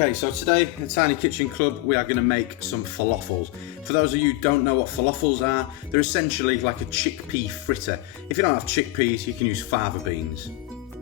Okay, so today at Tiny Kitchen Club we are going to make some falafels. For those of you who don't know what falafels are, they're essentially like a chickpea fritter. If you don't have chickpeas, you can use fava beans.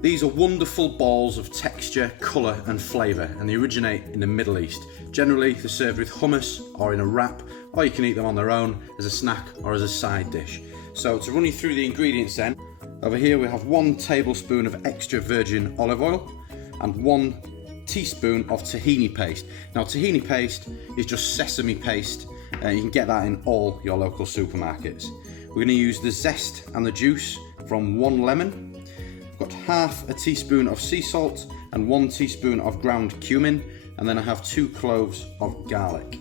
These are wonderful balls of texture, colour and flavour, and they originate in the Middle East. Generally they're served with hummus or in a wrap, or you can eat them on their own as a snack or as a side dish. So to run you through the ingredients then, over here we have 1 tablespoon of extra virgin olive oil and 1 teaspoon of tahini paste. Now tahini paste is just sesame paste, you can get that in all your local supermarkets. We're going to use the zest and the juice from 1 lemon. I've got half a teaspoon of sea salt and 1 teaspoon of ground cumin, and then I have 2 cloves of garlic.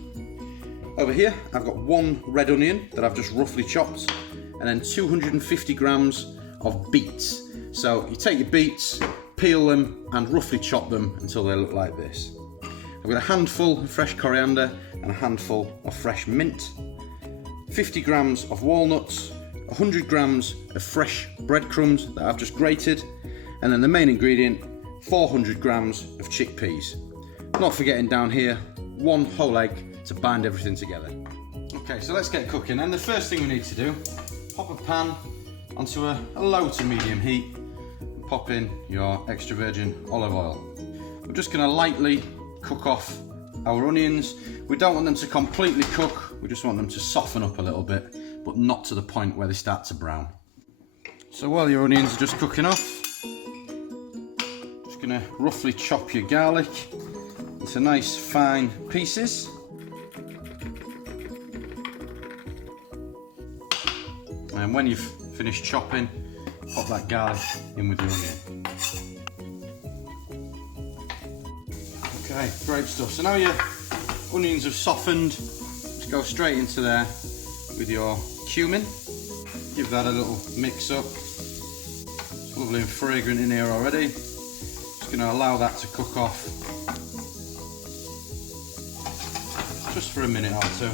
Over here I've got 1 red onion that I've just roughly chopped, and then 250 grams of beets. So you take your beets, peel them and roughly chop them until they look like this. I've got a handful of fresh coriander and a handful of fresh mint, 50 grams of walnuts, 100 grams of fresh breadcrumbs that I've just grated, and then the main ingredient, 400 grams of chickpeas. Not forgetting down here, 1 whole egg to bind everything together. Okay, so let's get cooking. And the first thing we need to do, pop a pan onto a low to medium heat, and pop in your extra virgin olive oil. We're just going to lightly cook off our onions. We don't want them to completely cook, we just want them to soften up a little bit, but not to the point where they start to brown. So while your onions are just cooking off, just going to roughly chop your garlic into nice fine pieces. And when you've finished chopping, pop that garlic in with your onion. Okay, great stuff. So now your onions have softened, just go straight into there with your cumin. Give that a little mix up. It's lovely and fragrant in here already. Just going to allow that to cook off just for a minute or two.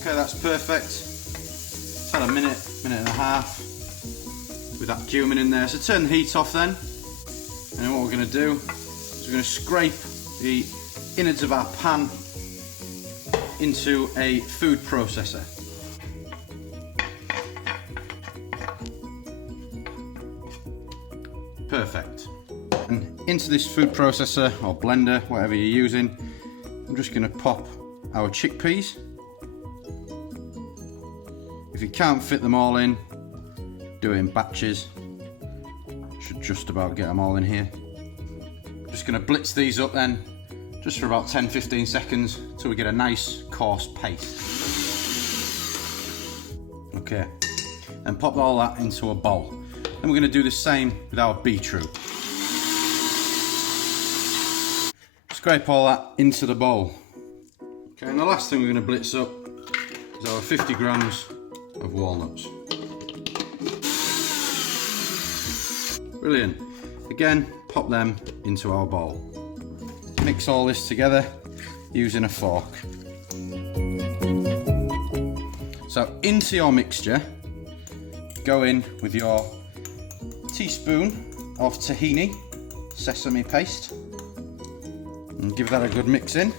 Okay, that's perfect. It's had a minute and a half with that cumin in there. So turn the heat off then. And then what we're going to do is we're going to scrape the innards of our pan into a food processor. Perfect. And into this food processor or blender, whatever you're using, I'm just going to pop our chickpeas. If you can't fit them all in, do it in batches. Should just about get them all in here. Just going to blitz these up then, just for about 10-15 seconds until we get a nice coarse paste. Okay, and pop all that into a bowl. Then we're going to do the same with our beetroot. Scrape all that into the bowl. Okay, and the last thing we're going to blitz up is our 50 grams of walnuts. Brilliant. Again, pop them into our bowl. Mix all this together using a fork. So into your mixture, go in with your teaspoon of tahini sesame paste and give that a good mix in.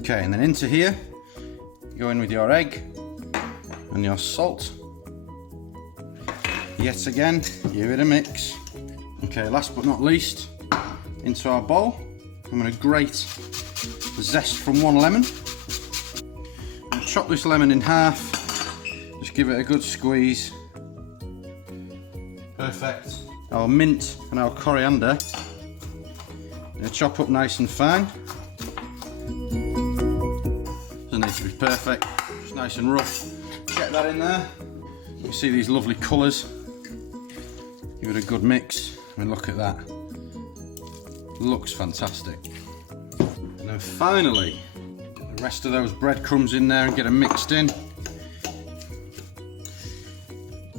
Okay, and then into here, go in with your egg and your salt. Yet again, give it a mix. Okay, last but not least, into our bowl, I'm going to grate the zest from 1 lemon. I'll chop this lemon in half, just give it a good squeeze. Perfect. Our mint and our coriander, I'm going to chop up nice and fine. Doesn't need to be perfect, just nice and rough. Get that in there. You see these lovely colours. Give it a good mix. I mean, look at that. Looks fantastic. And then finally, get the rest of those breadcrumbs in there and get them mixed in.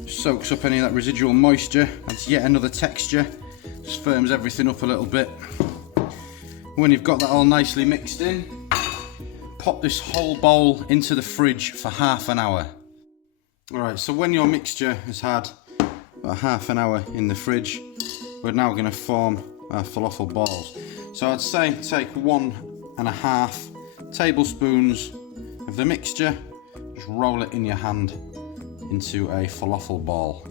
Soaks up any of that residual moisture. Adds yet another texture. Just firms everything up a little bit. When you've got that all nicely mixed in, pop this whole bowl into the fridge for half an hour. Alright, so when your mixture has had about half an hour in the fridge, we're now going to form falafel balls. So I'd say take 1.5 tablespoons of the mixture, just roll it in your hand into a falafel ball.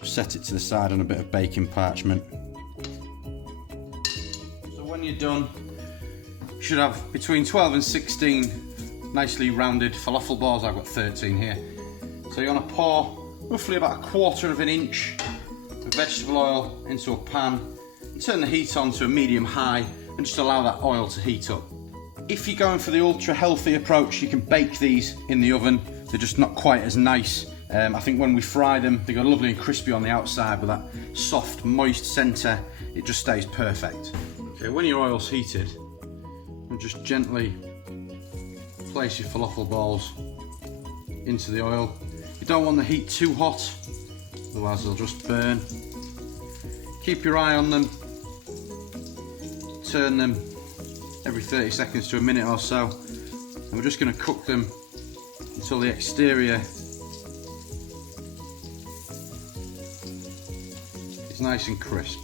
Just set it to the side on a bit of baking parchment. So when you're done, you should have between 12 and 16 nicely rounded falafel balls. I've got 13 here. So you're going to pour roughly about 1/4 of an inch of vegetable oil into a pan, and turn the heat on to a medium-high and just allow that oil to heat up. If you're going for the ultra healthy approach, you can bake these in the oven. They're just not quite as nice. I think when we fry them, they go lovely and crispy on the outside with that soft, moist centre. It just stays perfect. Okay, when your oil's heated, you'll just gently place your falafel balls into the oil. You don't want the heat too hot, otherwise they'll just burn. Keep your eye on them. Turn them every 30 seconds to a minute or so. And we're just going to cook them until the exterior is nice and crisp.